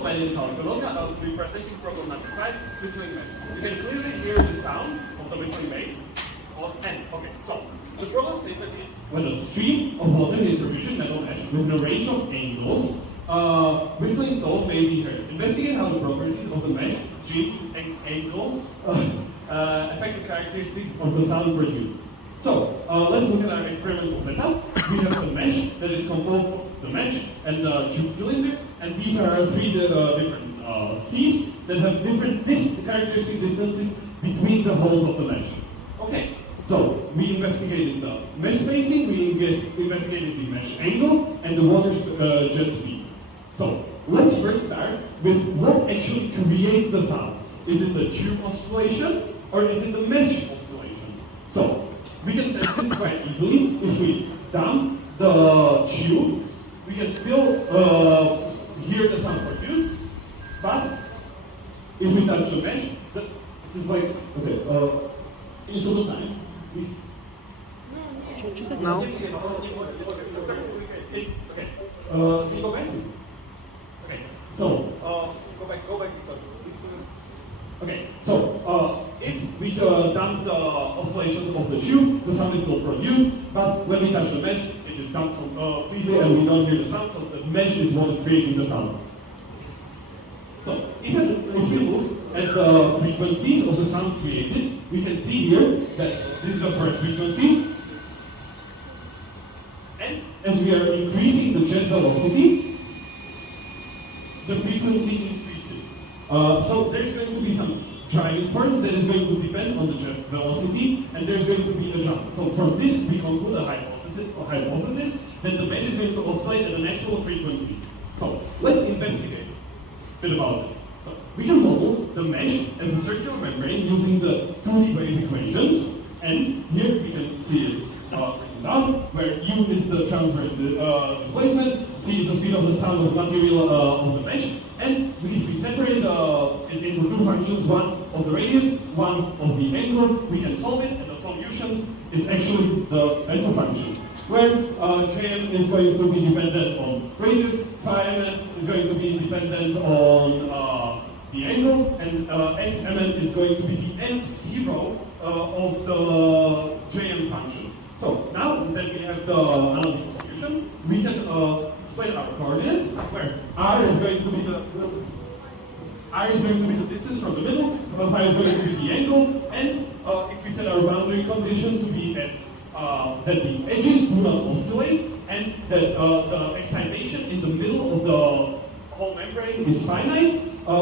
Hello, my name is Omelka. I'll be presenting problem number 5, whistling mesh. You can clearly hear the sound of the whistling mesh. Okay, so the problem statement is when a stream of water hits a rigid metal mesh within a range of angles, whistling tone may be heard. Investigate how the properties of the mesh, stream, and angle affect the characteristics of the sound produced. So, let's look at our experimental setup. We have the mesh that is composed of the mesh and the tube cylinder, and these are three different C's that have different characteristic distances between the holes of the mesh. Okay, so we investigated the mesh spacing, we investigated the mesh angle, and the water jet speed. So, let's first start with what actually creates the sound. Is it the tube oscillation, or is it the mesh oscillation? So, we can test this quite easily. If we dump the tube, we can still hear the sound produced, but if we touch the mesh, it is like, okay, in short time, please. No. Okay. Can you go back? Okay. So, go back because. Okay, so if we dump the oscillations of the tube, the sound is still produced, but when we touch the mesh, it is dumped completely and we don't hear the sound, so the mesh is what is creating the sound. So, if we look at the frequencies of the sound created, we can see here that this is the first frequency, and as we are increasing the jet velocity, the frequency increases. So there's going to be some driving force that is going to depend on the jet velocity, and there's going to be a jump. So from this, we conclude a hypothesis that the mesh is going to oscillate at a natural frequency. So let's investigate a bit about this. So we can model the mesh as a circular membrane using the 2D wave equations, and here we can see it written down, where U is the transverse displacement, C is the speed of the sound of material of the mesh, and if we separate it into two functions, one of the radius, one of the angle, we can solve it, and the solution is actually the beta function, where Jm is going to be dependent on radius, Phi-mn is going to be dependent on the angle, and Xmn is going to be the n0 of the Jm function. So now that we have the analytical solution, we can explain our coordinates, where r is going to be the distance from the middle, phi is going to be the angle, and if we set our boundary conditions to be as that the edges do not oscillate, and that the excitation in the middle of the whole membrane is finite,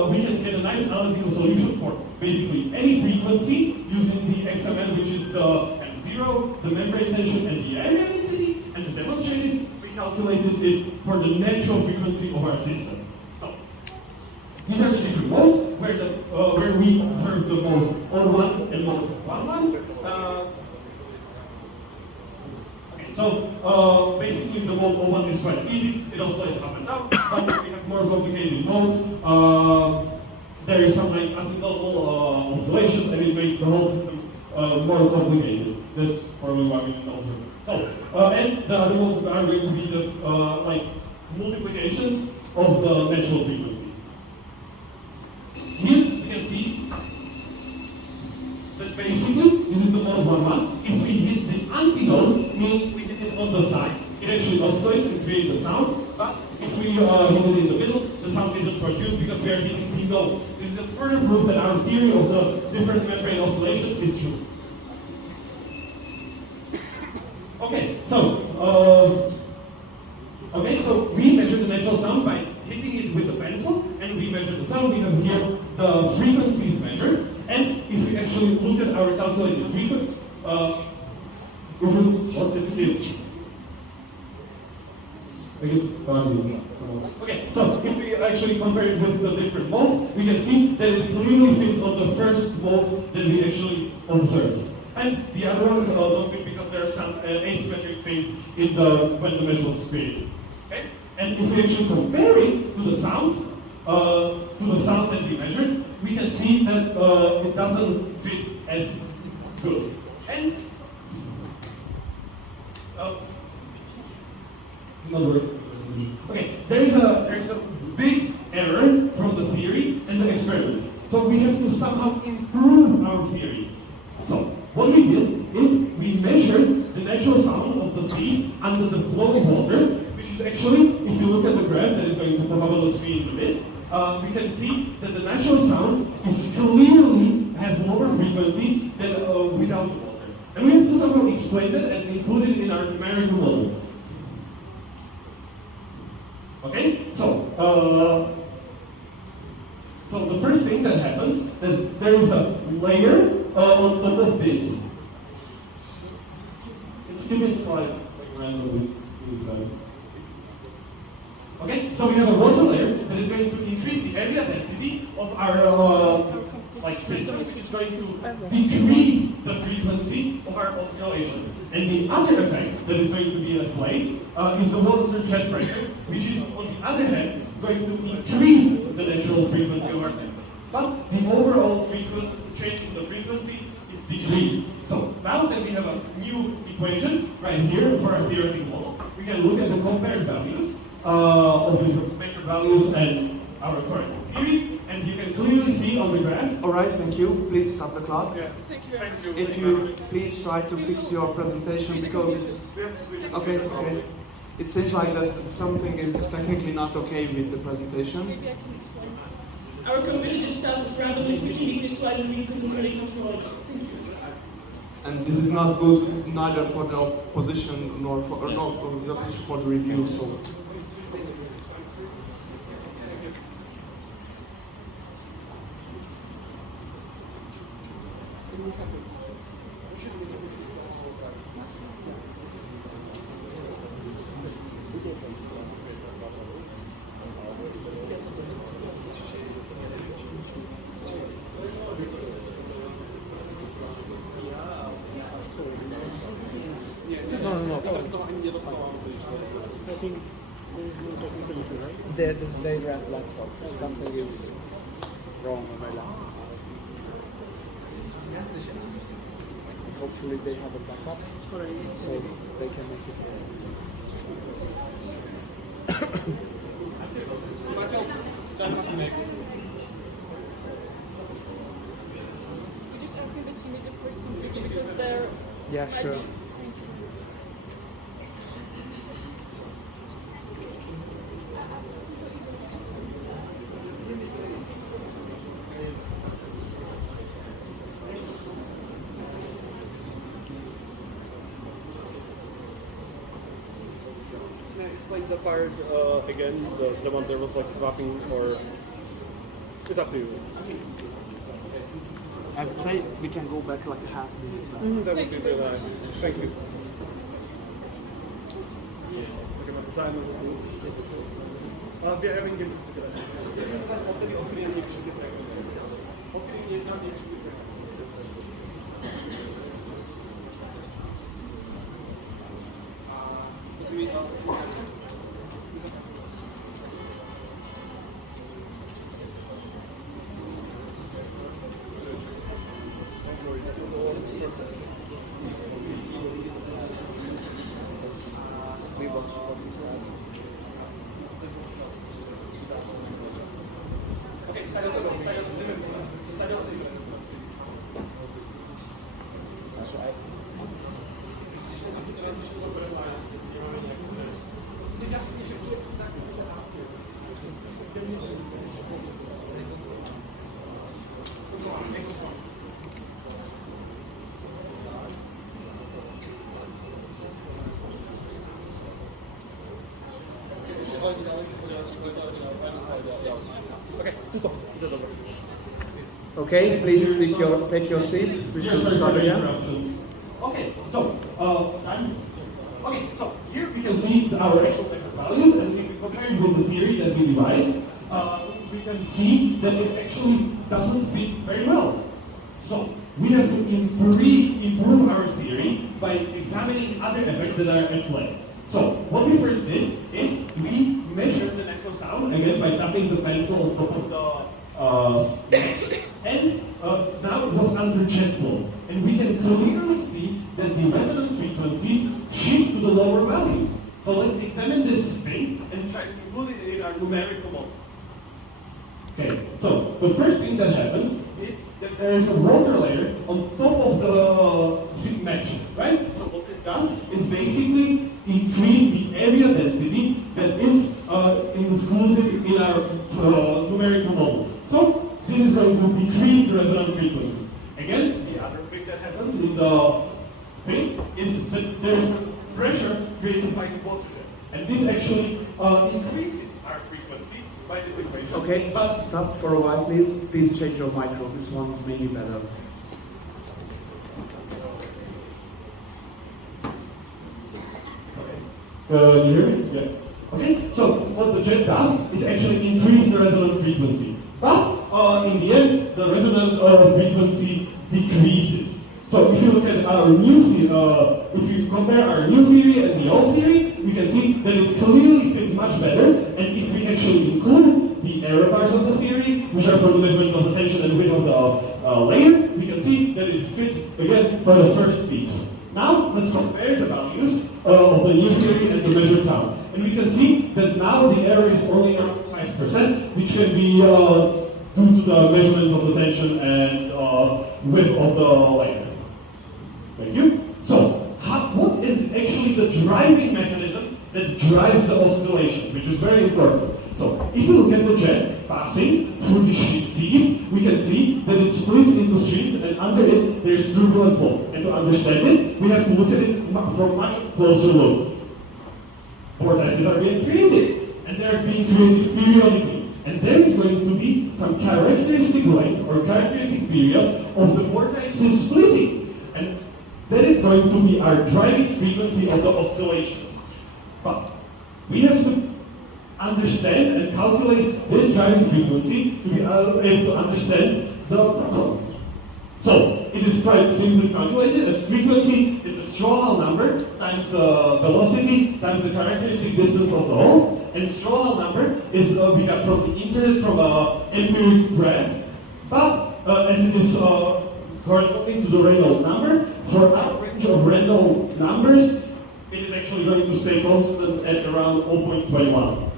we can get a nice analytical solution for basically any frequency using the XMN, which is the M0, the membrane tension, and the area density. And to demonstrate this, we calculated it for the natural frequency of our system. So these are the different modes where we observe the mode O1 and mode 11. So basically the mode O1 is quite easy, it oscillates up and down, but we have more complicated modes. There is some like asymptotal oscillations, and it makes the whole system more complicated. That's probably why we can observe it. So, and the other modes are going to be the like multiplications of the natural frequency. Here you can see that basically this is the mode 11. If we hit the antinode, meaning we hit it on the side, it actually oscillates and creates the sound. But if we hit it in the middle, the sound isn't produced because we are hitting the node. This is a further proof that our theory of the different membrane oscillations is true. Okay, so we measure the natural sound by hitting it with a pencil, and we measure the sound. We have here the frequencies measured, and if we actually look at our calculated frequency, okay, so if we actually compare it with the different modes, we can see that it clearly fits on the first modes that we actually observed. And the other ones don't fit because there are some asymmetric things in when the mesh was created. Okay? And if we actually compare it to the sound that we measured, we can see that it doesn't fit as good. And okay, there is a big error theory and the experiments. So we have to somehow improve our theory. So what we did is we measured the natural sound of the sea under the flow of water, which is actually, if you look at the graph that is going to pop up on the screen in a bit, we can see that the natural sound is clearly has lower frequency than without the water. And we have to somehow explain that and include it in our numerical model. Okay, so the first thing that happens, that there is a layer on top of this. It's giving slides like randomly inside. Okay, so we have a water layer that is going to increase the area density of our system, which is going to decrease the frequency of our oscillations. And the other effect that is going to be at play is the water jet pressure, which is on the other hand going to increase the natural frequency of our system. But the overall frequency, change in the frequency is decreased. So now that we have a new equation right here for our theoretical model, we can look at the compared values of the measured values and our current theory, and you can clearly see on the graph. All right, thank you. Please stop the clock. Yeah. Thank you. If you please try to fix your presentation because it's okay. Okay. It seems like that something is technically not okay with the presentation. Maybe I can explain. Our computer just tells us randomly switching between slides and we couldn't really control it. Thank you. And this is not good neither for the opposition nor for the opposition for the review. So. They ran laptop. Something is wrong on my laptop. Hopefully they have a backup, so they can make it. We just asking the team the first computer because they're. Yeah, sure. Thank you. Can I explain the part again? The one that was like swapping, or it's up to you. I would say we can go back like a half minute. That would be really nice. Thank you. Okay, mas design we are having good. Okay, please take your seat. We should start again. Okay, so here we can see our actual measured values, and if we compare it with the theory that we devised, we can see that it actually doesn't fit very well. So we have to improve our theory by examining other effects that are at play. So what we first did is we measured the natural sound again by tapping the pencil on top of the and now it was under jet flow, and we can clearly see that the resonance frequencies shift to the lower values. So let's examine this thing and try to include it in our numerical model. Okay. so the first thing that happens is that there is a water layer on top of the mesh, right? So what this does is basically increase the area density that is included in our numerical model. So this is going to decrease the resonant frequencies. Again, the other thing that happens in the thing is that there's pressure created by the water jet. And this actually increases our frequency by this equation. Okay, stop for a while, please. Please change your micro. This one is maybe better. You hear me? Yeah. Okay, so what the jet does is actually increase the resonant frequency. But in the end, the resonant frequency decreases. So if you look at our new theory, if you compare our new theory and the old theory, we can see that it clearly fits much better. And if we actually include the error bars of the theory, which are for the measurement of the tension and width of the layer, we can see that it fits again for the first piece. Now let's compare the values of the new theory and the measured sound. And we can see that now the error is only around 5%, which can be due to the measurements of the tension and width of the layer. Thank you. So, what is actually the driving mechanism that drives the oscillation, which is very important. So, if you look at the jet passing through the sheet sieve, we can see that it splits into streams, and under it there is turbulent flow. And to understand it, we have to look at it from much closer look. Vortices are being created, and they are being created periodically. And there is going to be some characteristic length or characteristic period of the vortices splitting. And that is going to be our driving frequency of the oscillations. But we have to understand and calculate this driving frequency to be able to understand the problem. So, it is quite simply calculated as frequency is the Strohal number times the velocity times the characteristic distance of the holes. And Strohal number is we got from the internet from an empiric graph. But as it is corresponding to the Reynolds number, for our range of Reynolds numbers, it is actually going to stay constant at around 0.21.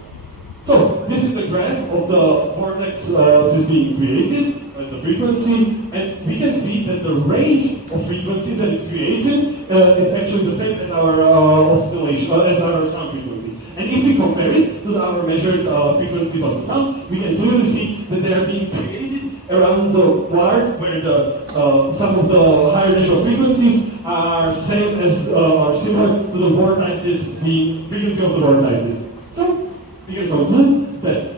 So, this is the graph of the vortex is being created, the frequency, and we can see that the range of frequencies that it creates is actually the same as our oscillation, as our sound frequency. And if we compare it to our measured frequencies of the sound, we can clearly see that they are being created around the part where the some of the higher natural frequencies are same as or similar to the vortices, the frequency of the vortices. So we can conclude that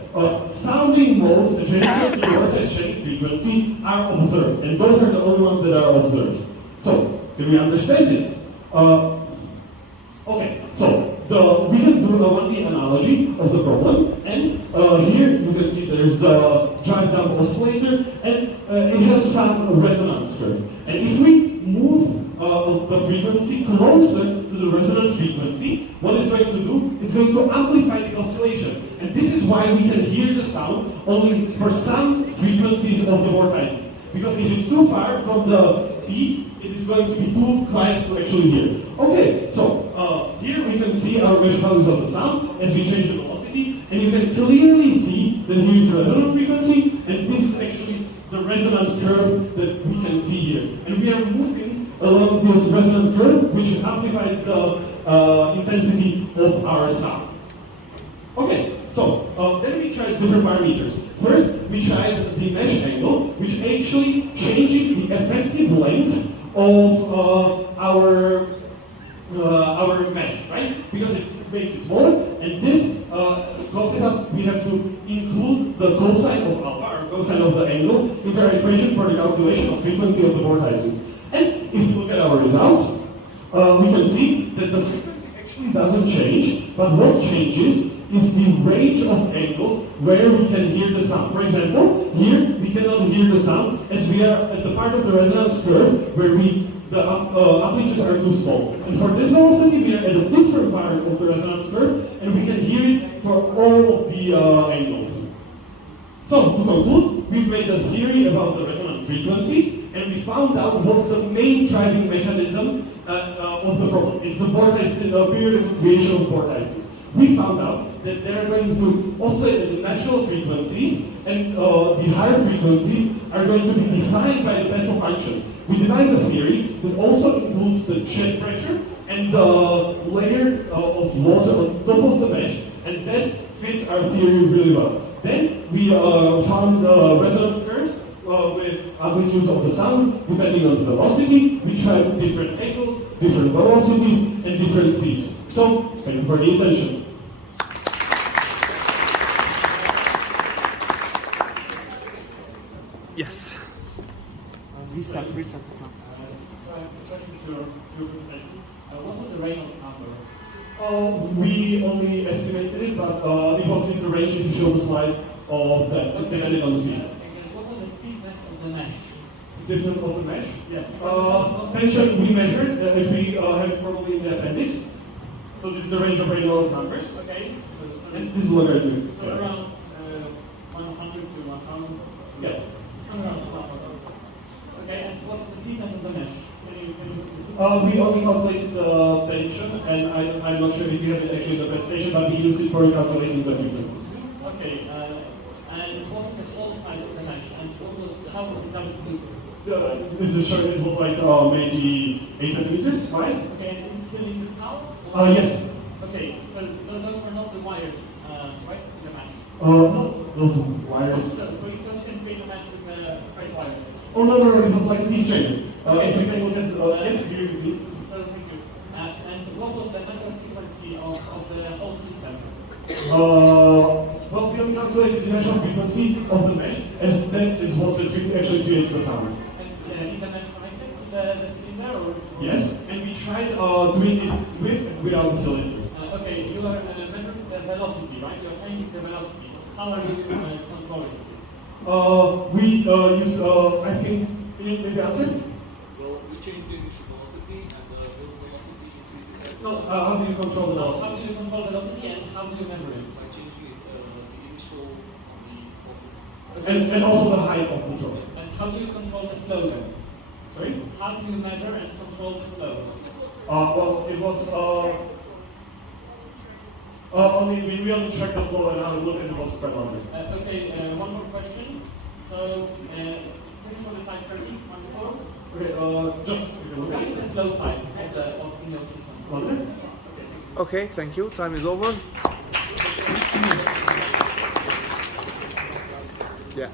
sounding modes adjacent to the vortex shedding frequency are observed, and those are the only ones that are observed. So can we understand this? Okay, so we can do a 1D analogy of the problem, and here you can see there's the drive-down oscillator, and it has some resonance curve. And if we move the frequency closer to the resonant frequency, what it's going to do, it's going to amplify the oscillation. And this is why we can hear the sound only for some frequencies of the vortices. Because if it's too far from the peak, it is going to be too quiet to actually hear. Okay, so here we can see our measured values of the sound as we change the velocity, and you can clearly see that here is the resonant frequency, and this is actually the resonant curve that we can see here. And we are moving along this resonant curve, which amplifies the intensity of our sound. Okay, so then we tried different parameters. First, we tried the mesh angle, which actually changes the effective length of our mesh, right? Because it makes it smaller, and this causes us, we have to include the cosine of alpha, or cosine of the angle, into our equation for the calculation of frequency of the vortices. And if you look at our results, we can see that the frequency actually doesn't change, but what changes is the range of angles where we can hear the sound. For example, here we cannot hear the sound as we are at the part of the resonance curve where the amplitudes are too small. And for this velocity, we are at a different part of the resonance curve, and we can hear it for all of the angles. So, to conclude, we've made a theory about the resonant frequencies, and we found out what's the main driving mechanism of the problem. It's the vortices, the periodic creation of vortices. We found out that they're going to oscillate at the natural frequencies, and the higher frequencies are going to be defined by the Bessel function. We devised a theory that also includes the jet pressure and the layer of water on top of the mesh, and that fits our theory really well. Then we found resonant curves with amplitudes of the sound depending on the velocity. We tried different angles, different velocities, and different speeds. So, thank you for the attention. Yes. Reset the clock. What was the Reynolds number? We only estimated it, but it was in the range if you show the slide of that, depending on the speed. What was the stiffness of the mesh? Stiffness of the mesh? Yes. Tension we measured, if we have it probably in the appendix. So this is the range of Reynolds numbers. Okay. And this is what we're doing. So around 100 to 1000? Yes. Around 1000. Okay, and what is the stiffness of the mesh? We only calculated the tension, and I'm not sure if you have it actually in the presentation, but we use it for calculating the frequencies. Okay, and what is the whole size of the mesh? And how was it built? This is short, it was like maybe 8 centimeters, right? Okay, and it's still in the power? Yes. Okay, so those were not the wires, right? In the mesh? No, those wires. So you can create a mesh with straight wires. Oh, no, it was like a T-string. If you can look at yes, here you can see. So thank you. And what was the natural frequency of the whole system? Well, we only calculated the natural frequency of the mesh, as that is what actually creates the sound. And is the mesh connected to the cylinder? Or? Yes, and we tried doing it with and without the cylinder. Okay, you are measuring the velocity, right? You are changing the velocity. How are you controlling it? We use, I think, maybe answer? Well, we change the initial velocity, and the velocity increases as No, how do you control the velocity? How do you control velocity and how do you measure it? by changing it, the initial on the velocity. And also the height of the drop. And how do you control the flow then? Sorry? How do you measure and control the flow? Well, it was we only checked the flow and how it looked, and it was spread longer. Okay, one more question. So, can you show the time 30 on the floor? Okay, just What is the flow time of the system? longer. Okay, thank you. Time is over. Yeah.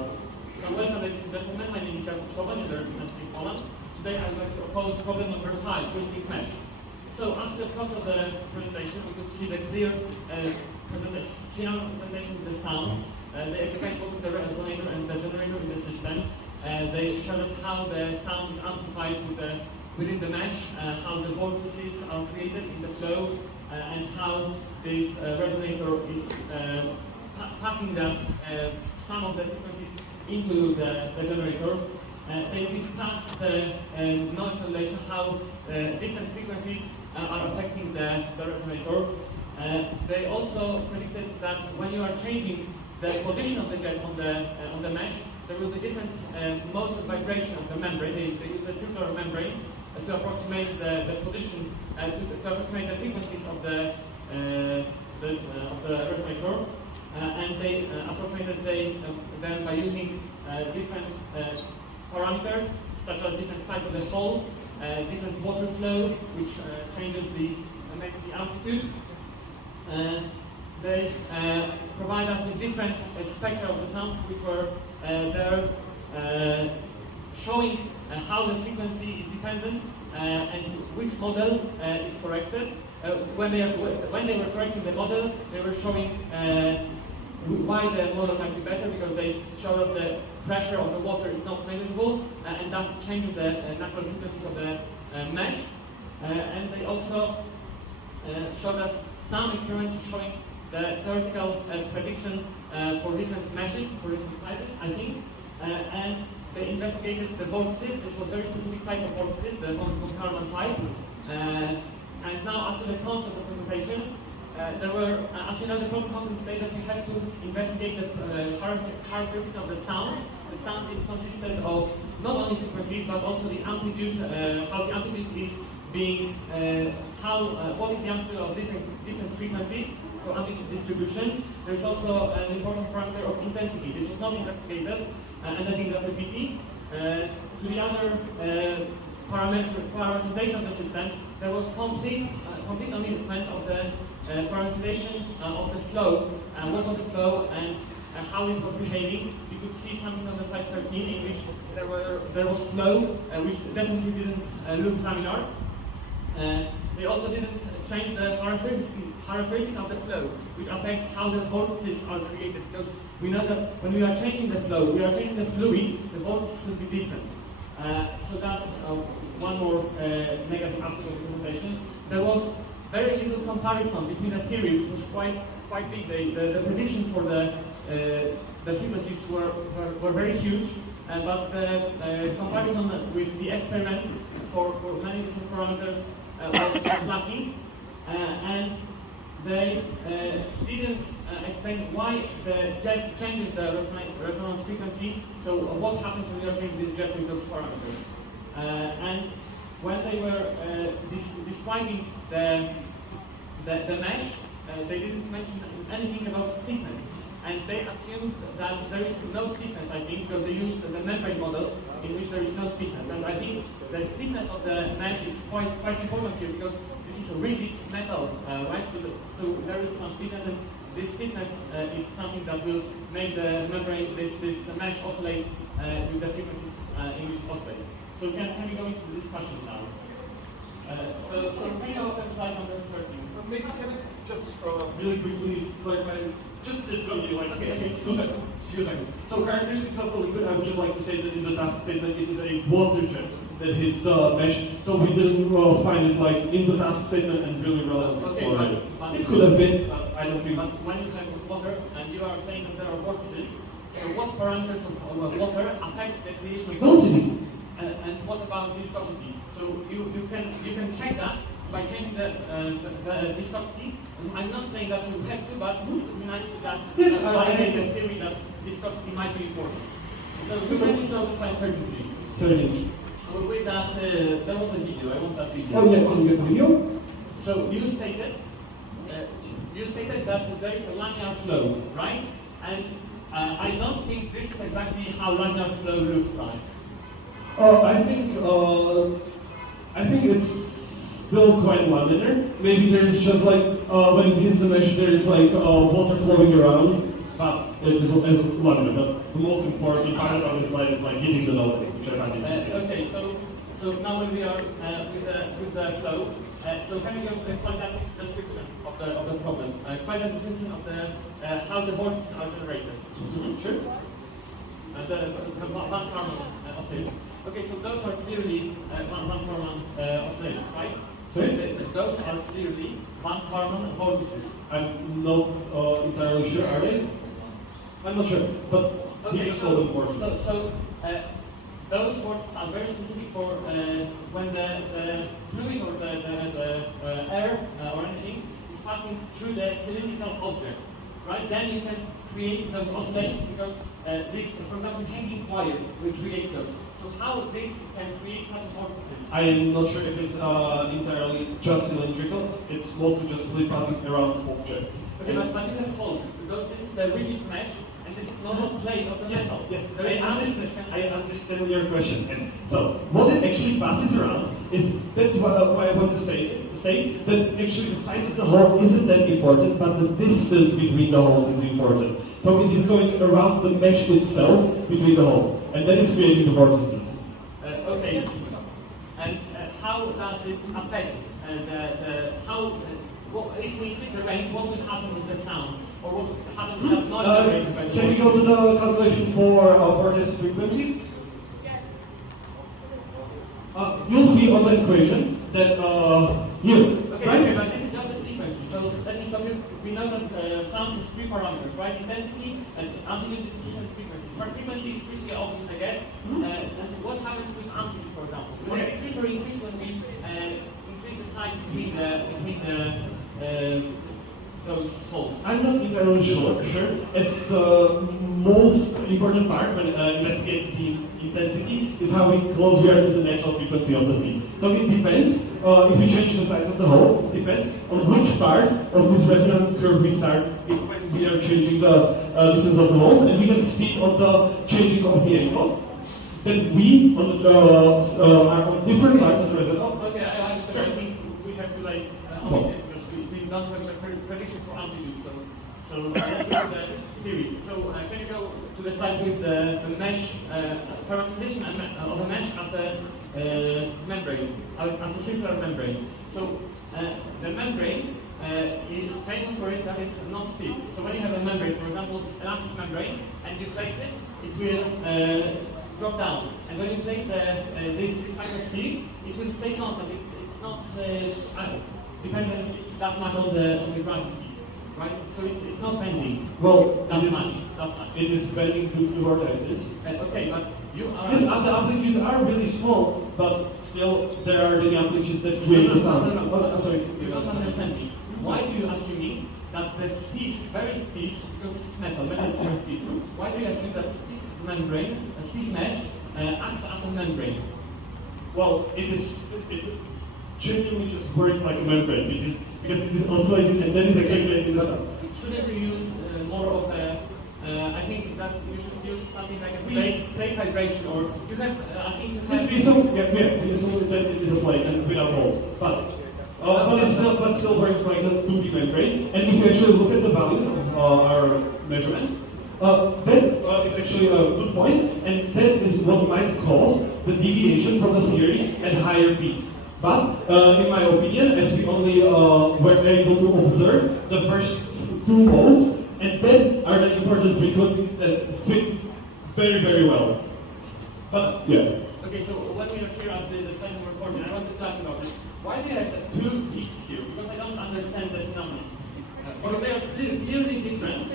So welcome, ladies and gentlemen. My name is Soboń, and I represent Poland. Today I would like to propose problem number 5, twisting mesh. So after the course of the presentation, we could see the clear final presentation of the sound. They explain both the resonator and the generator in the system. They show us how the sound is amplified within the mesh, how the vortices are created in the flow, and how this resonator is passing some of the frequencies into the generator. They discuss the noise modulation, how different frequencies are affecting the resonator. They also predicted that when you are changing the position of the jet on the mesh, there will be different modes of vibration of the membrane. They use a circular membrane to approximate the position, to approximate the frequencies of the resonator, and they approximated them by using different parameters, such as different size of the holes, different water flow, which changes the amplitude. They provide us with different spectra of the sound, which were there showing how the frequency is dependent and which model is corrected. When they were correcting the model, they were showing why the model might be better, because they showed us the pressure of the water is not negligible, and thus it changes the natural frequencies of the mesh. And they also showed us some experiments showing the theoretical prediction for different meshes, for different sizes, I think. And they investigated the vortices. This was a very specific type of vortices, the von Karman type. And now, after the content of the presentation, there were, as we know, the problem comes today that we have to investigate the characteristic of the sound. The sound is consisted of not only frequencies, but also the amplitude, how the amplitude is being, what is the amplitude of different frequencies, so amplitude distribution. There's also an important parameter of intensity. This was not investigated, and I think that's a pity. To the other parameterization of the system, there was complete omission of the parameterization of the flow, what was the flow and how it was behaving. You could see something on the slide 13 in which there was flow, which definitely didn't look laminar. They also didn't change the characteristic of the flow, which affects how the vortices are created, because we know that when we are changing the flow, we are changing the fluid, the vortices will be different. So that's one more negative aspect of the presentation. There was very little comparison between the theory, which was quite big. The predictions for the frequencies were very huge, but the comparison with the experiments for many different parameters was lacking, and they didn't explain why the jet changes the resonance frequency. So what happens when you are changing this jet with those parameters? And when they were describing the mesh, they didn't mention anything about stiffness. And they assumed that there is no stiffness, I think, because they used the membrane model in which there is no stiffness. And I think the stiffness of the mesh is quite important here, because this is a rigid metal, right? So there is some stiffness, and this stiffness is something that will make the membrane, this mesh oscillate with the frequencies in which it oscillates. So can we go into the discussion now? So can we go to slide number 13? Maybe can I just Really quickly clarify, it's going to be like, okay, 2 seconds, So characteristics of the liquid, I would just like to say that in the task statement it is a water jet that hits the mesh, so we didn't find it like in the task statement and really relevant for it. It could have been, but I don't think. But when you have water and you are saying that there are vortices, so what parameters of water affect the creation of Velocity. And what about viscosity? So you can check that by changing the viscosity. I'm not saying that you have to, but it would be nice to just validate the theory that viscosity might be important. So can you show the slide 33? Certainly. With that, there was a video. I want that video. Oh yeah, can you get the video? So you stated that there is a laminar flow, right? And I don't think this is exactly how laminar flow looks like. I think it's still quite laminar. Maybe there's just like when it hits the mesh, there is like water flowing around. But it is laminar. But the most important part of the slide is like hitting the node, which I find is Okay, so now when we are with the flow, so can we go to the qualitative description of the problem? Qualitative description of the how the vortices are generated. Sure. And the one Karman oscillation. Okay, so those are clearly one Karman oscillations, right? Sorry? Those are clearly one Karman vortices. I'm not entirely sure, are they? I'm not sure, but we just call them vortices. So those vortices are very specific for when the fluid or the air or anything is passing through the cylindrical object, right? Then you can create those oscillations because this, for example, hanging wire will create those. So how this can create such vortices? I'm not sure if it's entirely just cylindrical. It's mostly just slip passing around objects. Okay, but you have holes. Because this is the rigid mesh, and this is not a plate of the metal. Yes, There is I understand your question. And so, what it actually passes around is, that's why I want to say that actually the size of the hole isn't that important, but the distance between the holes is important. So it is going around the mesh itself between the holes, and that is creating the vortices. Okay. And how does it affect if we increase the range, what will happen with the sound? Or what will happen with the noise? Can we go to the calculation for vortice frequency? You'll see on the equation that here, okay, right? okay, but this is just the frequency. So that means we know that sound is three parameters, right? Intensity and amplitude, distribution, frequency. For frequency, it's pretty obvious, I guess. And what happens with amplitude, for example? Will it decrease or increase when we increase the size between those holes? I'm not entirely sure. As the most important part when investigating the intensity is how close we are to the natural frequency of the sea. So it depends, if we change the size of the hole, it depends on which part of this resonance curve we start when we are changing the distance of the holes, and we can see on the changing of the angle that we are on different parts of the resonance. Okay, I think we have to because we don't have the prediction for amplitude, so let's go to the theory. So can you go to the slide with the mesh, parameterization of a mesh as a membrane, as a circular membrane. So the membrane is famous for it that it's not stiff. So when you have a membrane, for example, elastic membrane, and you place it, it will drop down. And when you place this kind of steel, it will stay constant. It's not dependent that much on the gravity, right? So it's not bending. Well, that much. It is bending due to the vortices. Okay, but you are. Yes, the amplitudes are really small, but still there are the amplitudes that create the sound. No. Sorry. You don't understand me. Why do you assume that the stiff, very stiff, because it's metal is very stiff? Why do you assume that stiff membrane, a stiff mesh, acts as a membrane? Well, it genuinely just works like a membrane, because it is oscillating, and that is actually creating the sound. Shouldn't you use more of a? I think that you should use something like a plate vibration, or you have. I think you have. We assume that it is a plate and without holes, but it still works like a 2D membrane. And if you actually look at the values of our measurement, that is actually a good point, and that is what might cause the deviation from the theory at higher peaks. But in my opinion, as we only were able to observe the first two holes, and then are the important frequencies that fit very, very well. But yeah. Okay, so when we are here at the standing recording, I wanted to ask about this. Why do you have two peaks here? Because I don't understand the phenomenon. Or they are clearly different.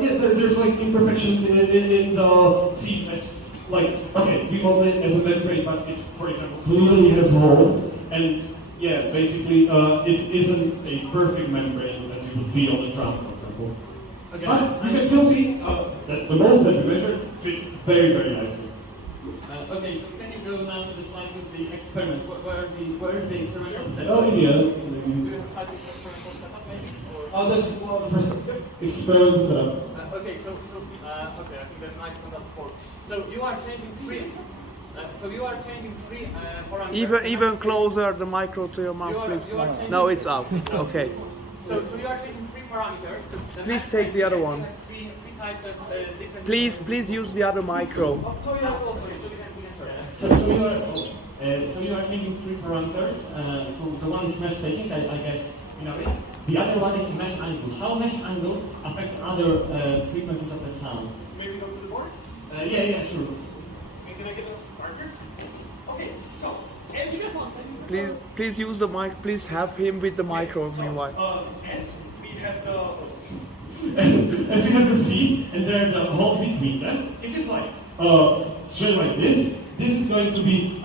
Yeah, there's like imperfections in the seed. Like, okay, we call it as a membrane, but it, for example, clearly has holes, and yeah, basically it isn't a perfect membrane as you would see on the trunk, for example. Okay. But you can still see that the holes that we measured fit very, very nicely. Okay, so can you go now to the slide with the experiment? Where is the experimental setup? Oh, yeah. Do you have a slide with the experimental setup, maybe? Oh, that's the first experiment setup. Okay, okay, I think that's nice on that board. So you are changing three. Parameters. Even closer the micro to your mouth, please. No, it's out. Okay. So you are taking three parameters. Please take the other one. Three types of different. Please use the other micro. So you are changing three parameters. So the one is mesh spacing, I guess you know it. The other one is mesh angle. How mesh angle affects other frequencies of the sound? Maybe go to the board? Yeah, sure. And can I get a marker? Okay, so as you Please use the mic. Please have him with the micro meanwhile. as we have the As we have the C, and there are the holes between them. If it's like straight like this is going to be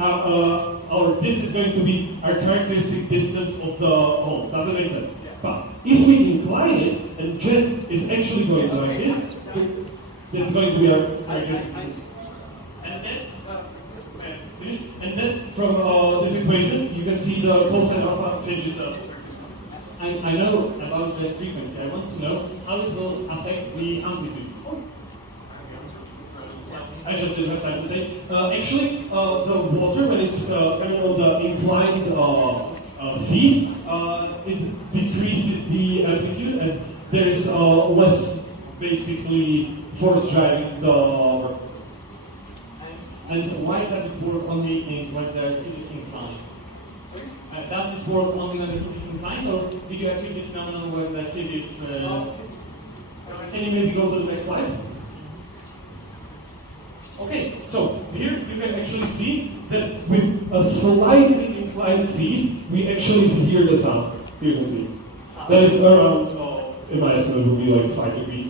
this is going to be our characteristic distance of the holes. Does it make sense? Yeah. But if we incline it, and jet is actually going like this is going to be our characteristic distance. And then from this equation, you can see the cosine alpha changes the. I know about the frequency. I want to know how it will affect the amplitude. I just didn't have time to say. Actually, the water, when it's on the inclined sea, it decreases the amplitude, and there is less, basically, force driving the water. And why does it work only when the sea is inclined? Does this work only when the sea is inclined, or did you achieve this phenomenon when the sea is... Can you maybe go to the next slide? Okay, so here you can actually see that with a slightly inclined sea, we actually hear the sound. You can see. That is around, in my estimate, would be like 5 degrees.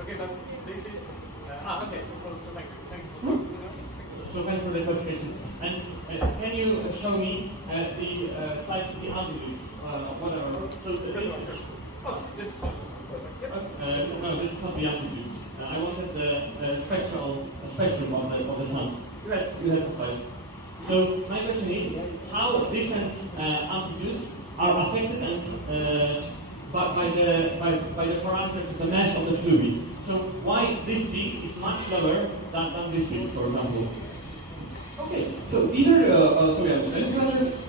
Okay, but this is... okay, so thank you. So thanks for the clarification. And can you show me the slides of the altitudes, whatever? So this is no, this is not the amplitude. I wanted the spectrum of the sun. You had the slide. So my question is, how different amplitudes are affected and by the parameters of the mesh of the fluid? So why this peak is much lower than this peak, for example? Okay, so these are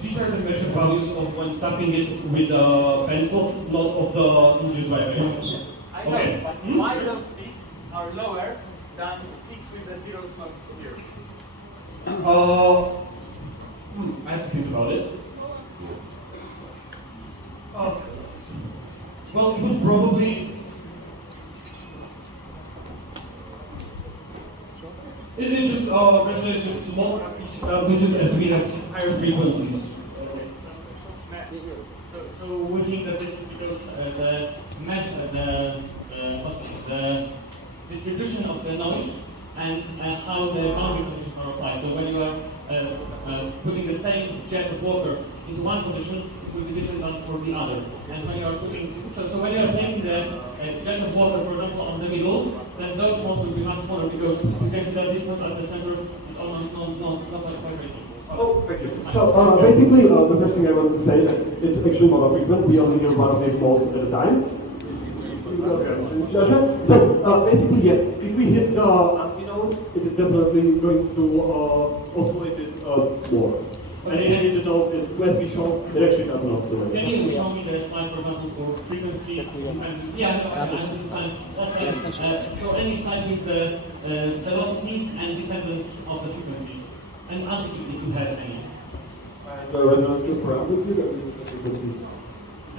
these are the measured values of when tapping it with a pencil, not of the induced vibration. I know, Okay. but why those peaks are lower than peaks with the zero smoke here? I have to think about it. Well, it would probably. It is just resonates with smaller pitches as we have higher frequencies. So we think that this is because the distribution of the noise and how the boundary conditions are applied. So when you are putting the same jet of water into one position, it will be different than for the other. And when you are putting, so when you are placing the jet of water, for example, on the middle, then those holes will be much smaller because you can see that this one at the center is almost not like vibrating. Oh, thank you. So basically, the first thing I want to say is that it's actually monofrequent. We only hear one of these balls at a time. So basically, yes, if we hit the antinode, it is definitely going to oscillate it more. And if it does, as we show, it actually doesn't oscillate. Can you show me the slide, for example, for frequency? Yeah, I understand. So any slide with the velocity and dependence of the frequencies. And altitude if you have any. And the resonance parameters, that is the frequencies.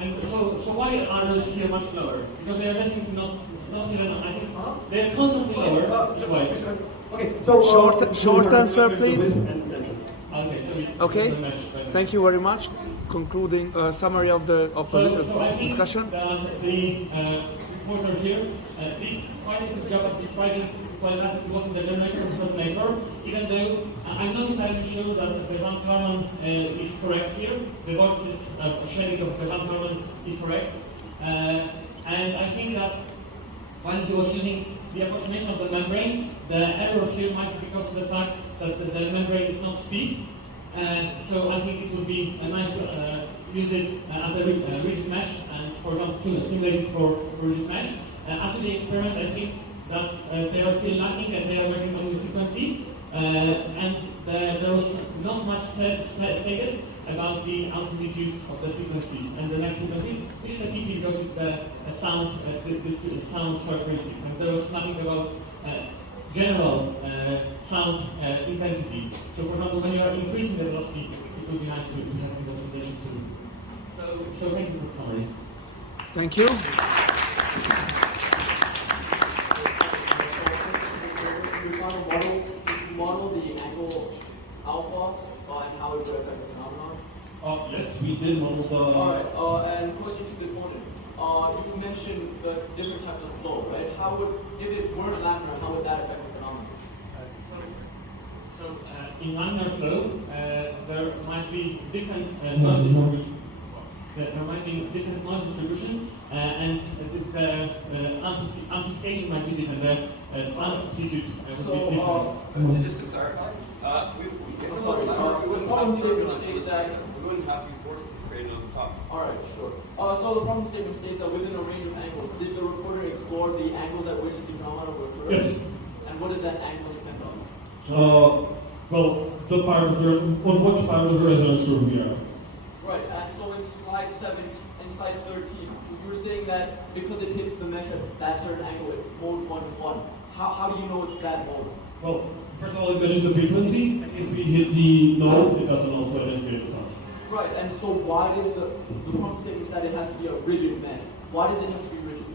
And so why are those here much lower? Because they are definitely not even, I think, they are constantly lower. That's why. Okay, so Short answer, please. Okay, so it's Okay. the mesh, right? Thank you very much. Concluding summary of the So I think discussion. that the reporter here did quite a good job of describing what is the generator and resonator, even though I'm not entirely sure that the Van Karman is correct here. The voices shading of the Van Karman is correct. And I think that when he was using the approximation of the membrane, the error here might be because of the fact that the membrane is not stiff. So I think it would be nice to use it as a rigid mesh and, for example, simulate it for rigid mesh. After the experiment, I think that they are still lacking and they are working on the frequency. and there was not much stated about the amplitude of the frequencies. And the next frequency is the PT because it's the sound, this sound characteristics. And there was nothing about general sound intensity. So for example, when you are increasing the velocity, it would be nice to have the presentation too. So thank you for the summary. Thank you. Model the angle alpha and how it would affect the phenomenon? Yes, we did model the... Alright, and question to the opponent. You mentioned the different types of flow, right? How would, if it were laminar, how would that affect the phenomenon? In laminar flow, there might be different noise distribution. There might be different noise distribution, and the amplification might be different. The amplitude would be different. Just to clarify, the problem statement states that we wouldn't have these vortices created on the top. Alright, sure. So the problem statement states that within a range of angles, did the reporter explore the angles at which the phenomenon would occur? Yes. And what does that angle depend on? Well, the part of the, on which part of the resonance curve we are. Right, and so in slide 17, in slide 13, you were saying that because it hits the mesh at that certain angle, it's mode 1 to 1. How do you know it's that mode? Well, first of all, it measures the frequency. If we hit the node, it doesn't also identify the sound. Right, and so why is the problem statement that it has to be a rigid mesh? Why does it have to be rigid?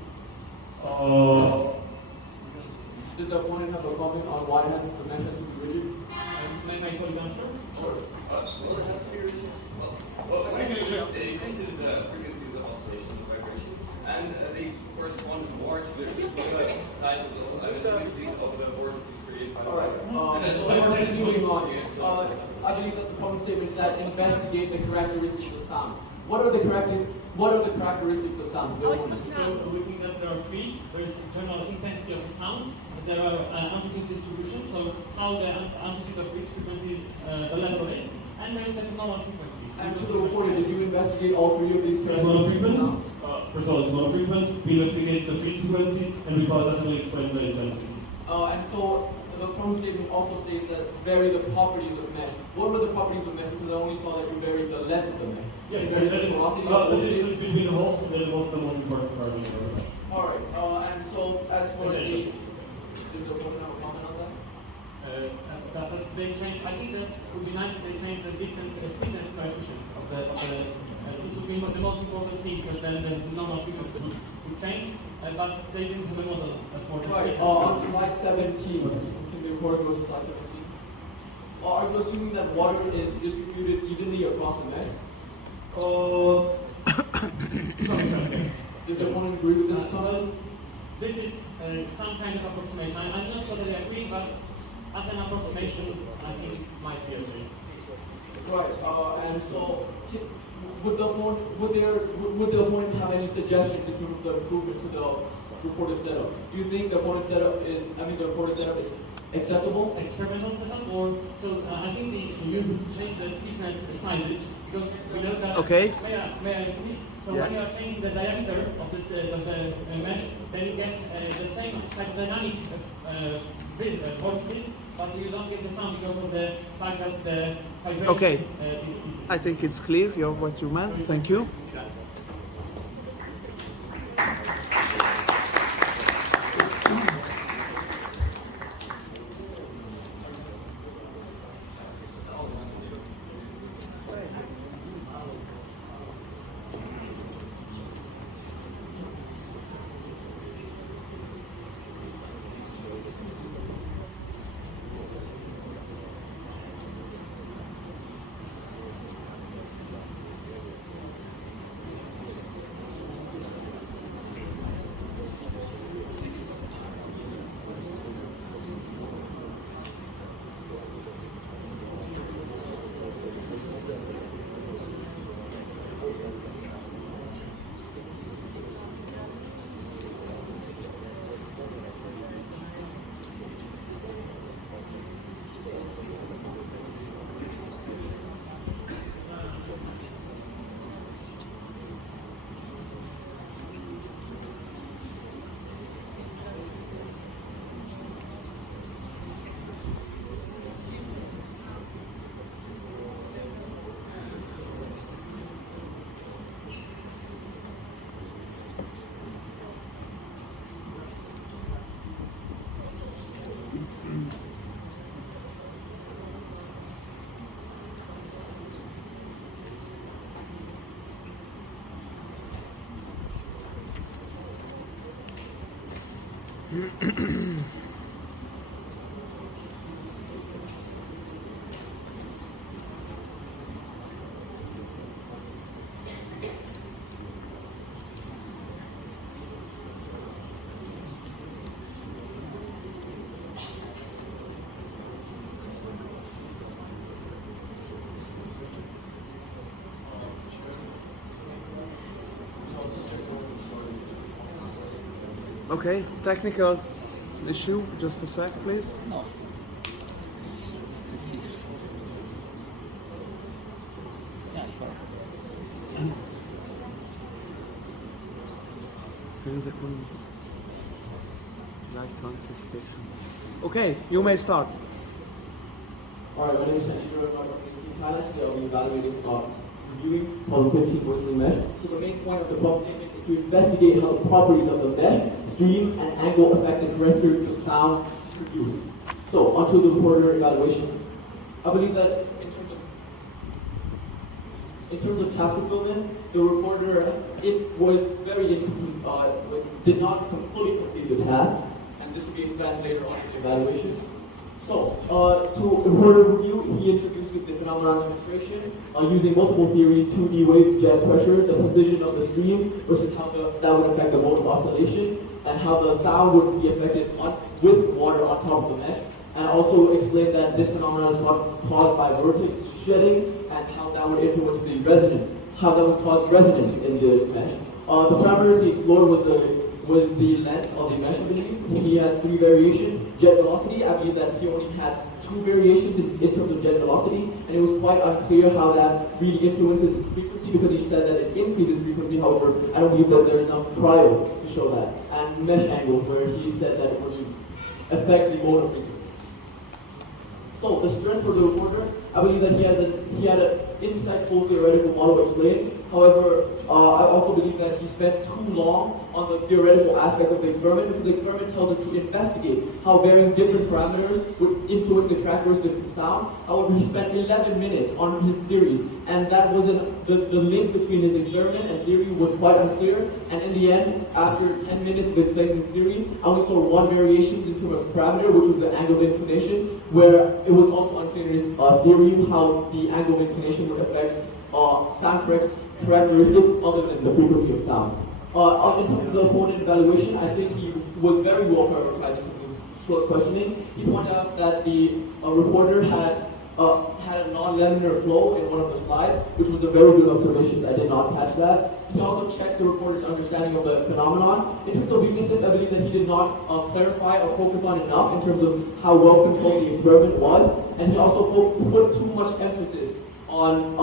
Does the opponent have a comment on why the mesh has to be rigid? May I call you answer? Sure. Well, it has to be rigid. Well, it increases the frequencies of oscillation and vibration, and they correspond more to the size of the frequencies of the vortices created by the Alright, so moving on. I believe that the problem statement is that investigate the characteristics of sound. What are the characteristics of sound? So we think that there are three. There is general intensity of the sound. There are amplitude distribution, so how the amplitude of each frequency is the level of it, and there is the normal frequency. And to the reporter, did you investigate all three of these It's characteristics? monofrequent. First of all, it's monofrequent. We investigate the frequency, and we automatically explain the intensity. And so the problem statement also states that vary the properties of mesh. What were the properties of mesh? Because I only saw that you varied the length of the mesh. Yes, Varied that is velocity of the the distance between the holes. That was the most important part of the Alright, and so as for the... Does the opponent have a comment on that? That they change. I think that would be nice if they change the different stiffness coefficient of the. It would be the most important thing because then the normal frequency would change. But they didn't have a model for the. Right. On slide 17, can the reporter go to slide 17? Are you assuming that water is distributed evenly across the mesh? Does the opponent agree with this assumption? This is some kind of approximation. I'm not totally agree, but as an approximation, I think it might be okay. Right. And so, would the opponent have any suggestions to improve the improvement to the reported setup? Do you think the reported setup is acceptable? Experimental setup, or so I think you need to change the stiffness sizes because we know that. Okay. May I finish? So when you are changing the diameter of this of the mesh, then you get the same hydrodynamic vortices, but you don't get the sound because of the fact that the vibration. Okay. Is I think it's clear what you meant. Thank you. Okay, technical issue, just a sec, please. Okay, you may start. Alright, my name is Charoenwat from Thailand. Today I'll be evaluating reviewing problem 15 Muslim mesh. So the main point of the problem statement is to investigate how the properties of the mesh, stream, and angle affect the characteristics of sound produced. So onto the reporter evaluation. I believe that in terms of task fulfillment, the reporter was very incomplete, did not fully complete the task, and this will be expanded later on in the evaluation. So, to reporter review, he introduced the phenomenon demonstration using multiple theories: 2D wave jet pressure, the position of the stream versus how that would affect the mode of oscillation, and how the sound would be affected with water on top of the mesh. And also explained that this phenomenon is caused by vortex shedding, and how that would influence the resonance, how that would cause resonance in the mesh. The parameters he explored was the length of the mesh, I believe. He had 3 variations. Jet velocity, I believe that he only had 2 variations in terms of jet velocity, and it was quite unclear how that really influences its frequency, because he said that it increases frequency. However, I don't believe that there is enough trial to show that. And mesh angle, where he said that it would affect the mode of frequency. So the strength for the reporter, I believe that he had an insightful theoretical model explained. However, I also believe that he spent too long on the theoretical aspects of the experiment, because the experiment tells us to investigate how varying different parameters would influence the characteristics of sound. However, he spent 11 minutes on his theories, and that wasn't the link between his experiment and theory was quite unclear. And in the end, after 10 minutes of explaining his theory, I only saw 1 variation in terms of parameter, which was the angle of inclination, where it was also unclear in his theory how the angle of inclination would affect sound characteristics other than the frequency of sound. In terms of the opponent evaluation, I think he was very well prioritized in terms of short questioning. He pointed out that the reporter had a non-laminar flow in one of the slides, which was a very good observation. I did not catch that. He also checked the reporter's understanding of the phenomenon. In terms of weaknesses, I believe that he did not clarify or focus on enough in terms of how well controlled the experiment was, and he also put too much emphasis on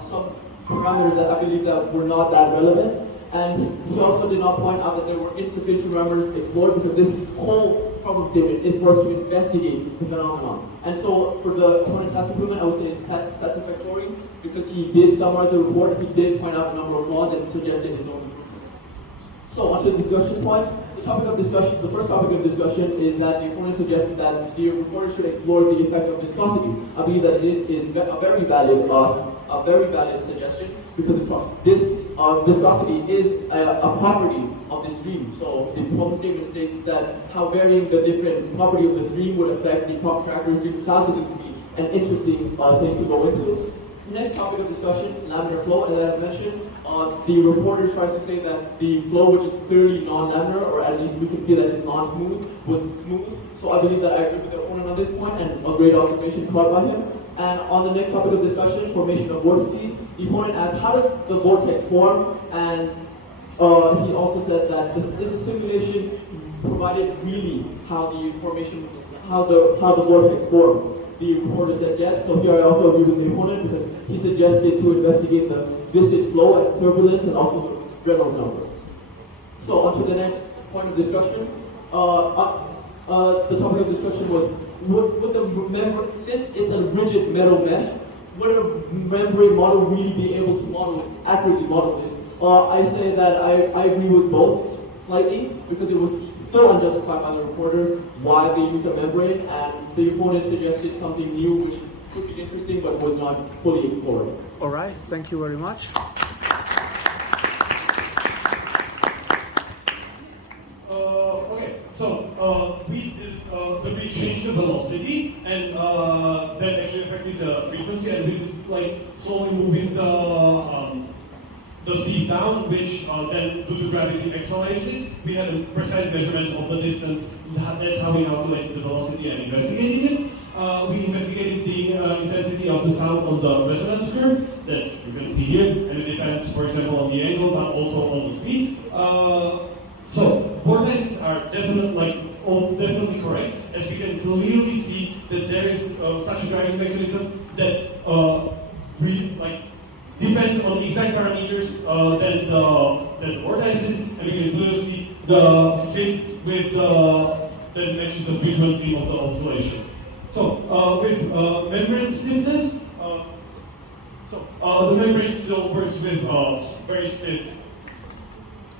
some parameters that I believe that were not that relevant. And he also did not point out that there were insufficient parameters explored, because this whole problem statement is for us to investigate the phenomenon. And so for the opponent task improvement, I would say it's satisfactory, because he did summarize the report, he did point out a number of flaws and suggested his own improvements. So onto the discussion point. The first topic of discussion is that the opponent suggested that the reporter should explore the effect of viscosity. I believe that this is a very valid suggestion, because this viscosity is a property of the stream. So the problem statement states that how varying the different property of the stream would affect the characteristic of sound. So this would be an interesting thing to go into. Next topic of discussion, laminar flow. As I have mentioned, the reporter tries to say that the flow, which is clearly non-laminar, or at least we can see that it's non-smooth, was smooth. So I believe that I agree with the opponent on this point, and a great observation caught by him. And on the next topic of discussion, formation of vortices, the opponent asked, how does the vortex form? And he also said that this simulation provided really how the formation, how the vortex forms. The reporter said yes, so here I also agree with the opponent, because he suggested to investigate the viscid flow and turbulence, and also the Reynolds number. So on to the next point of discussion. The topic of discussion was, would the membrane, since it's a rigid metal mesh, would a membrane model really be able to accurately model this? I say that I agree with both slightly, because it was still unjustified by the reporter why they used a membrane, and the opponent suggested something new which could be interesting but was not fully explored. All right, thank you very much. Okay, so and that actually affected the frequency, and we like slowly moving the seed down, which then due to gravity accelerates it. We had a precise measurement of the distance. That's how we calculated the velocity and investigated it. We investigated the intensity of the sound on the resonance curve that you can see here, and it depends, for example, on the angle, but also on the speed. So vortices are definitely correct, as we can clearly see that there is such a driving mechanism that depends on the exact parameters than the vortices, and we can clearly see the fit with that matches the frequency of the oscillations. So with membrane stiffness, the membrane still works with very stiff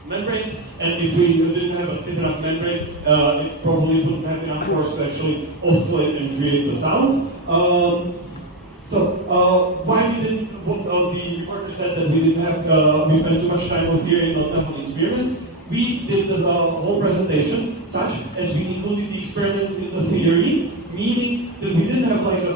membranes, and if we didn't have a stiff enough membrane, it probably wouldn't have enough force to actually oscillate and create the sound. Why we didn't, what the reporter said that we didn't have, we spent too much time with hearing on definitely experiments. We did the whole presentation such as we included the experiments in the theory, meaning that we didn't have like a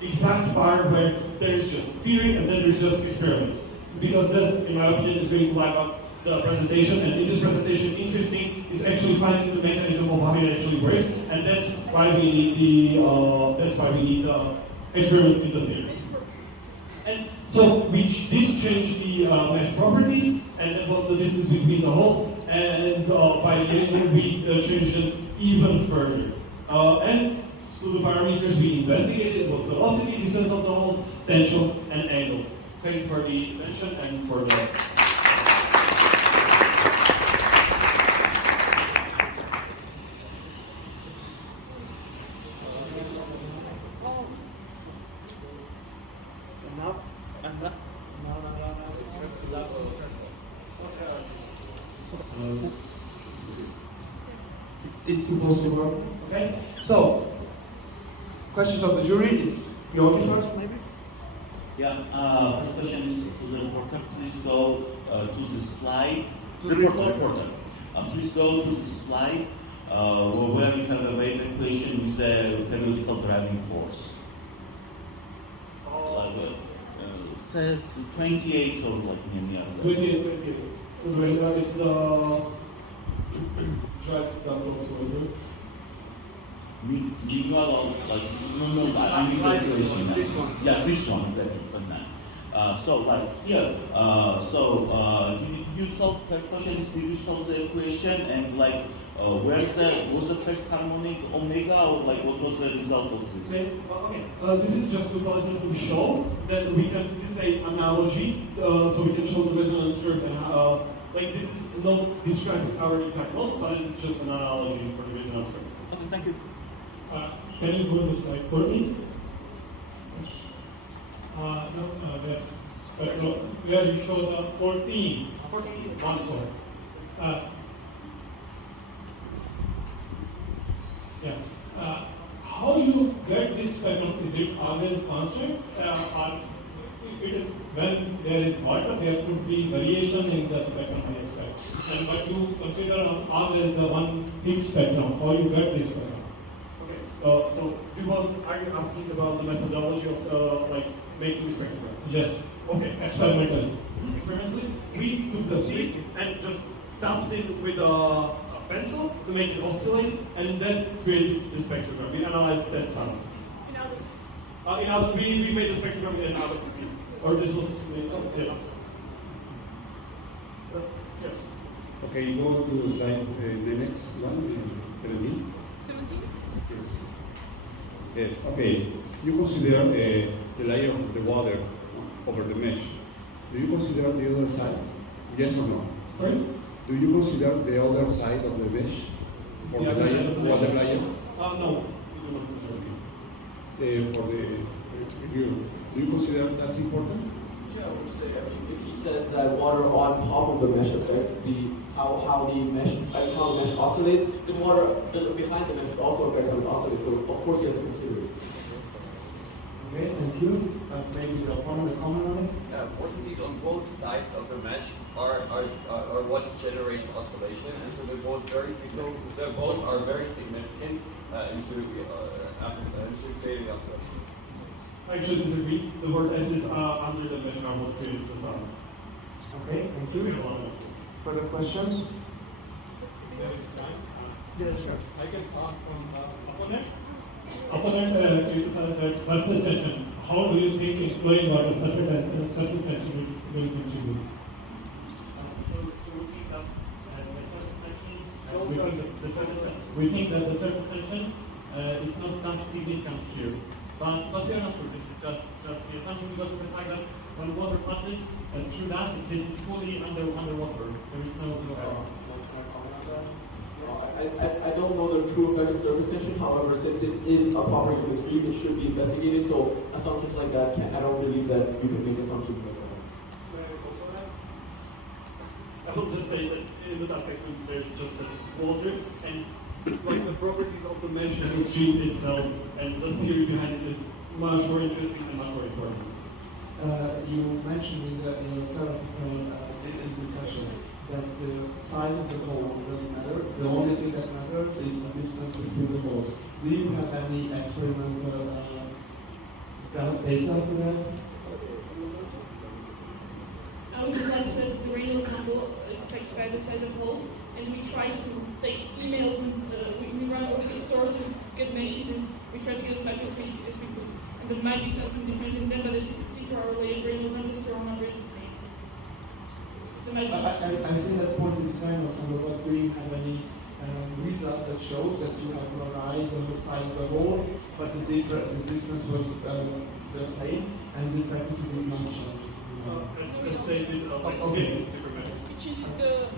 exact part where there's just theory and then there's just experiments. Because that, in my opinion, is going to lag up the presentation, and in this presentation, interesting is actually finding the mechanism of how it actually works, and that's why we need the experiments in the theory. And so we did change the mesh properties, and that was the distance between the holes, and by the end we changed it even further. And so the parameters we investigated was velocity, distance of the holes, tension, and angle. Thank you for the attention and for the... It's supposed to work. Okay? So, questions of the jury? You first, maybe? Yeah, first question is to the reporter. Please go to the slide. The reporter. Please go to the slide where you have a wave equation with a periodical driving force. It says 28 or like any other. 28. It's the drive that also over. Meanwhile, like, I mean, this one. Yeah, this one, exactly. So, like here, you solve, first question is, did you solve the equation, and like, was the first harmonic omega, or like, what was the result of this? Okay, this is just to show that we can, this is an analogy, so we can show the resonance curve, and like, this is not describing our exact law, but it is just an analogy for the resonance curve. Okay, thank you. Can you go to slide 14? That's spectral, where you show the 14. 1 how you get this spectrum? Is it always constant? Or when there is water, there could be variation in the spectrum I expect. And but you consider always the one fixed spectrum. How you get this spectrum? So, are you asking about the methodology of like making spectrogram? Yes. Okay. Experimentally. Experimentally, we took the seed and just stamped it with a pencil to make it oscillate, and then created the spectrogram. We analyzed that sound. We made the spectrogram in August. Or this was yeah. Yes. Okay, go to slide the next one, 17. 17? Yes. Okay, you consider the layer of the water over the mesh. Do you consider the other side? Yes or no? Sorry? Do you consider the other side of the mesh? For the layer, water layer? No. Okay. For the review, do you consider that's important? Yeah, I would say, I mean, if he says that water on top of the mesh affects how the mesh oscillates, the water behind the mesh would also affect how it oscillates. So of course he has to consider it. Okay, thank you. Maybe the comment on it? Vortices on both sides of the mesh are what generates oscillation, and so they're both are very significant into daily elsewhere. I actually disagree. The word S is under the mesh are what creates the sound. Okay, thank you. Further questions? Yeah, sure. I can ask from opponent. Opponent is first question. How do you think exploring water surface tension will contribute? We think that the surface tension is not that significant here. But we are not sure. This is just the assumption because of the fact that when water passes through that, this is fully underwater. There is no air. I don't know the true effect of surface tension. However, since it is a property of the stream, it should be investigated. So assumptions like that, I don't believe that you can make assumptions like that. I will just say that in the last segment there's just water and like the properties of the mesh and the stream itself and the theory behind it is much more interesting and much more important. You mentioned in the theoretical discussion that the size of the hole doesn't matter. The only thing that matters is the distance between the holes. Do you have any experimental data to that? I would like that the Reynolds number is affected by the size of holes, and we try to text emails and we run over stores to get meshes and we try to get as much as we could. And there might be some difference in them, but as you can see for our way of Reynolds numbers, store number is the same. I think that's point in time or something, but do you have any result that shows that you have varied the size of the hole, but the distance was the same, and the frequency did not change? As stated, okay, different measures. It changes the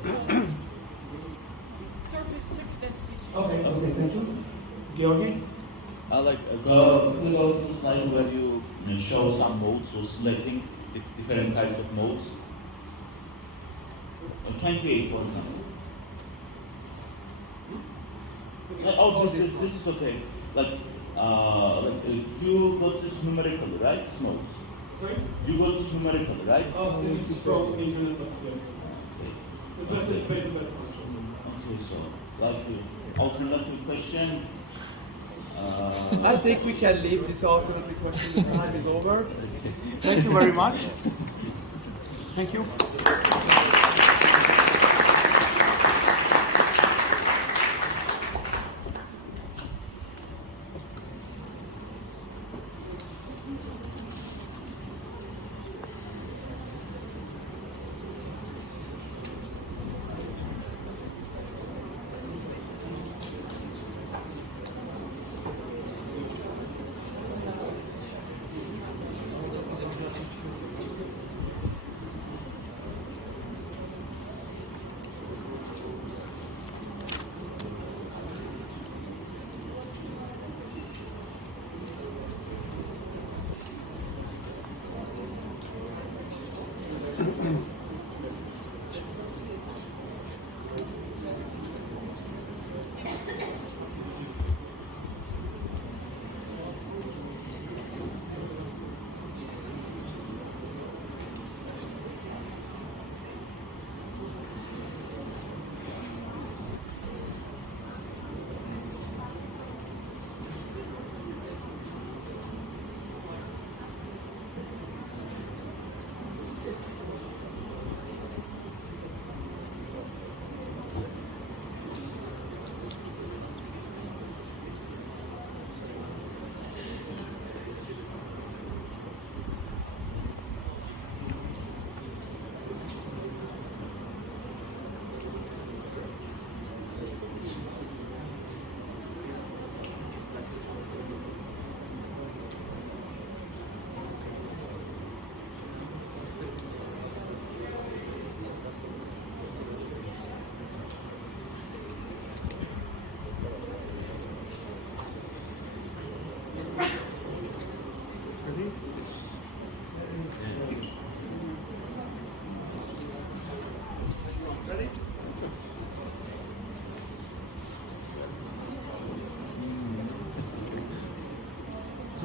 surface density. Okay, thank you. Georgi? Go to the slide where you show some modes, so selecting different types of modes. 28, for example. This is okay. You got this numerically, right? These modes. Sorry? You got this numerically, right? This is from internet, but yes. It's message-based functions. Okay, so alternative question. I think we can leave this alternative question. The time is over. Thank you very much. Thank you.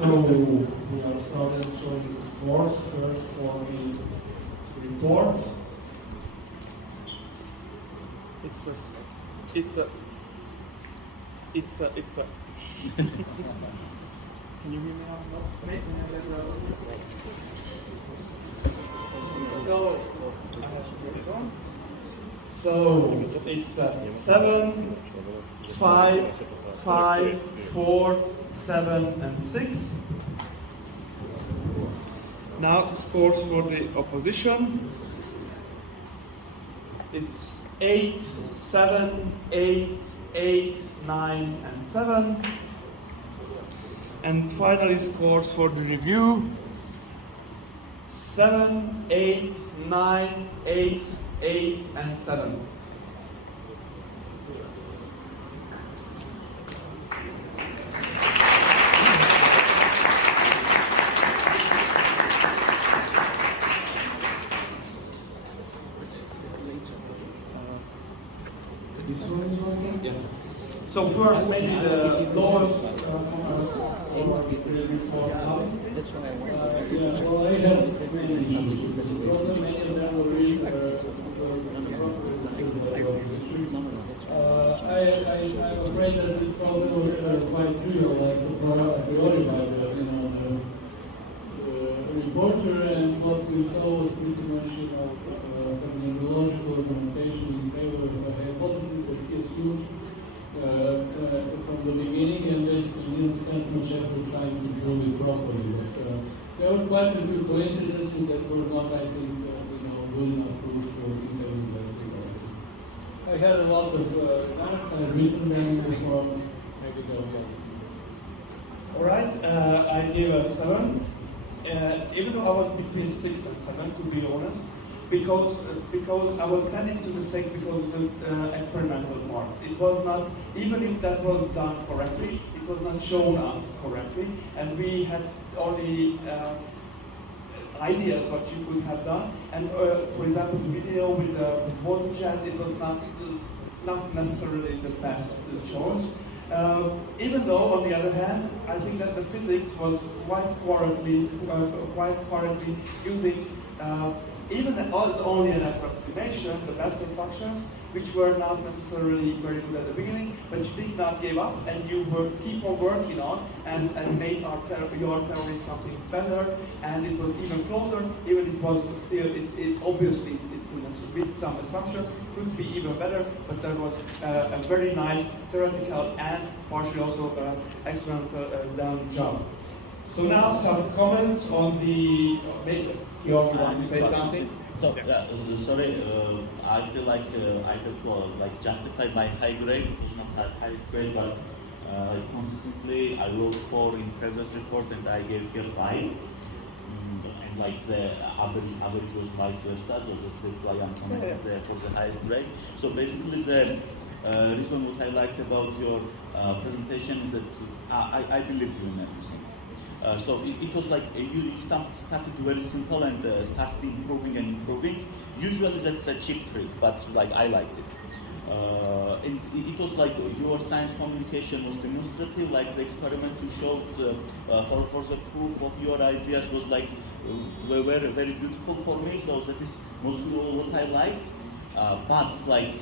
So we have started showing the scores first for the report. It's a So it's 7, 5, 5, 4, 7, and 6. Now scores for the opposition. It's 8, 7, 8, 8, 9, and 7. And finally scores for the review. 7, 8, 9, 8, 8, and 7. This one is working? Yes. So first, maybe the lowest That's what I want. Well, I have many issues. Probably many of them were really I'm afraid that this problem was quite real as a priori by the reporter, and what we saw was pretty much terminological implementation in favor of a hypothesis that he assumed from the beginning, and basically didn't spend much effort trying to prove it properly. But there were quite a few coincidences that were not, I think, good enough proof for interviewing the hypothesis. I had a lot of comments, and I've written them in this one. Maybe they'll be All right, I give a 7. Even though I was between 6 and 7, to be honest, because I was tending to the 6 because of the experimental part. It was not, even if that was done correctly, it was not shown us correctly, and we had only ideas what you could have done. And for example, the video with water jet, it was not necessarily the best choice. Even though, on the other hand, I think that the physics was quite correctly using, even as only an approximation, the Bessel functions, which were not necessarily very good at the beginning, but you did not give up, and you keep on working on, and made your theory something better, and it was even closer, even it was still, obviously, with some assumptions, could be even better, but there was a very nice theoretical and partially also experimental done job. So now some comments on the, maybe you want to say something? So, sorry, I feel like I have to justify my high grade. It was not the highest grade, but consistently I wrote 4 in previous report, and I gave here 5. And like the average was vice versa, so that's why I'm commenting for the highest grade. So basically the reason what I liked about your presentation is that I believe you in everything. So it was like you started very simple and started improving. Usually that's a cheap trick, but like I liked it. And it was like your science communication was demonstrative, like the experiments you showed for the proof of your ideas was like were very beautiful for me. So that is mostly what I liked. But it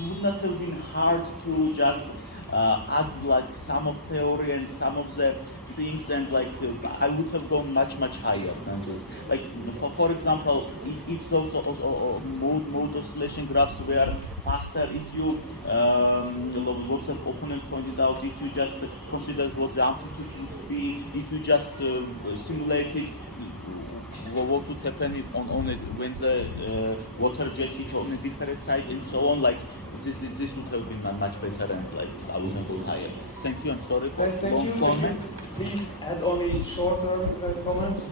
would not have been hard to just add like some of theory and some of the things, and I would have gone much higher than this. Like for example, if those mode oscillation graphs were faster, if you lots of opponent pointed out, if you just consider what the amplitude would be, if you just simulated what would happen when the water jet hit on a different side and so on, like this would have been much better, and like I would have gone higher. Thank you, and sorry for long comment. Please add only shorter comments.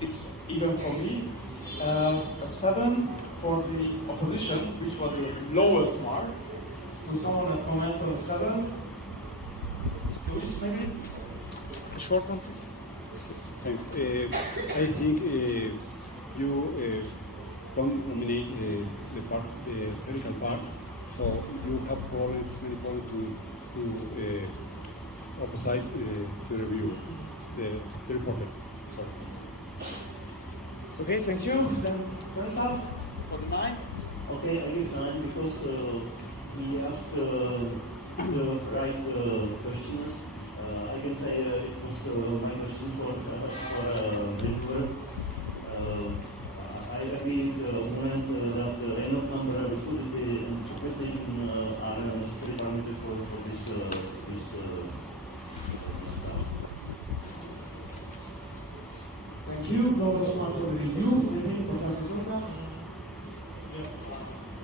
It's even for me. A 7 for the opposition, which was the lowest mark. So someone a comment on a 7. Luis, maybe? A short one, please. I think you don't dominate the theoretical part, so you have many problems to opposite the review, the report. So. Okay, thank you. Then first up for the 9. Okay, I give 9 because we asked the right questions. I can say it was my questions for reviewer. I agree with the moment that the enough number of liquidity and supervision are necessary parameters for this task. Thank you. That was part of the review. Anything, Professor Zulka?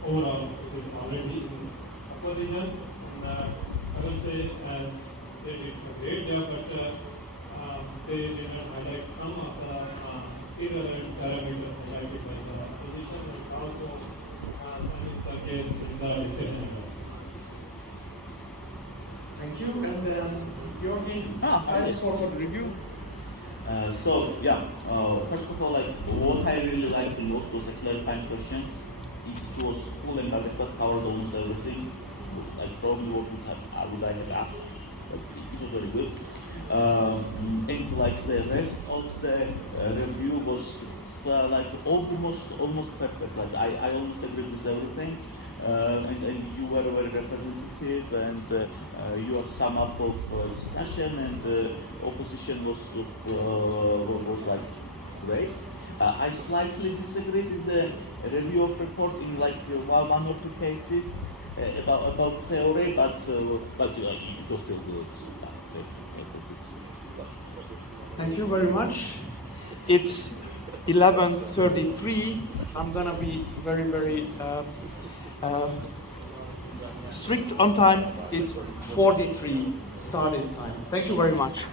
Overall, it is already in supervision. I will say they did a great job, but they did not highlight some of the irrelevant parameters like the position and also the case in the discussion. Thank you. And Georgi, high score for the review. First of all, what I really liked the most was the clarifying questions. It was full and adequate, covered almost everything. Probably what I would have asked. It was very good. And the rest of the review was almost perfect. I almost agree with everything. And you were very representative, and your sum up of discussion and opposition was great. I slightly disagree with the review of report in one or two cases about theory, but it was still good. Thank you very much. It's 11:33. I'm gonna be very, very strict on time. It's 43 starting time. Thank you very much.